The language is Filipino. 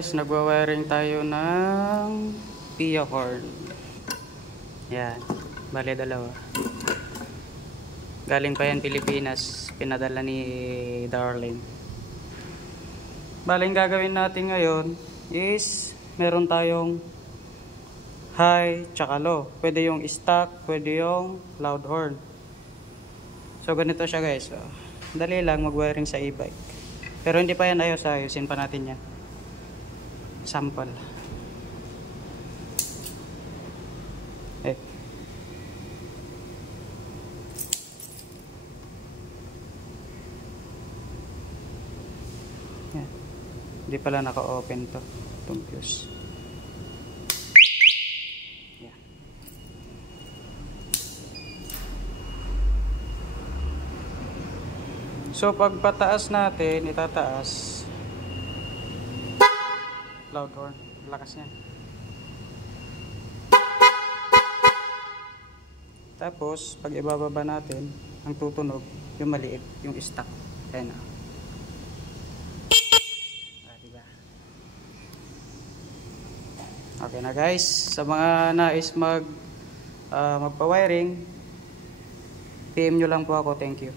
guys, nagwa-wiring tayo ng PIA horn. Yan, bale dalawa. Galing pa yan Pilipinas, pinadala ni Darlene. Bale ang gagawin natin ngayon is meron tayong high tsaka low. Pwede yung stock, pwede yung loud horn. So ganito siya guys. So, dali lang mag-wiring sa e-bike. Pero hindi pa yan ayos, ayusin pa natin yan. Sample. Yan. Hindi pala naka-open to. Itong fuse. Yan. So pag pataas natin, itataas. Loud horn, lakas niya. Tapos pag ibababa natin, ang tutunog yung maliit, yung stock. Ayan na. Diba? Okay na guys, sa mga nais magpa-wiring, PM nyo lang po ako. Thank you.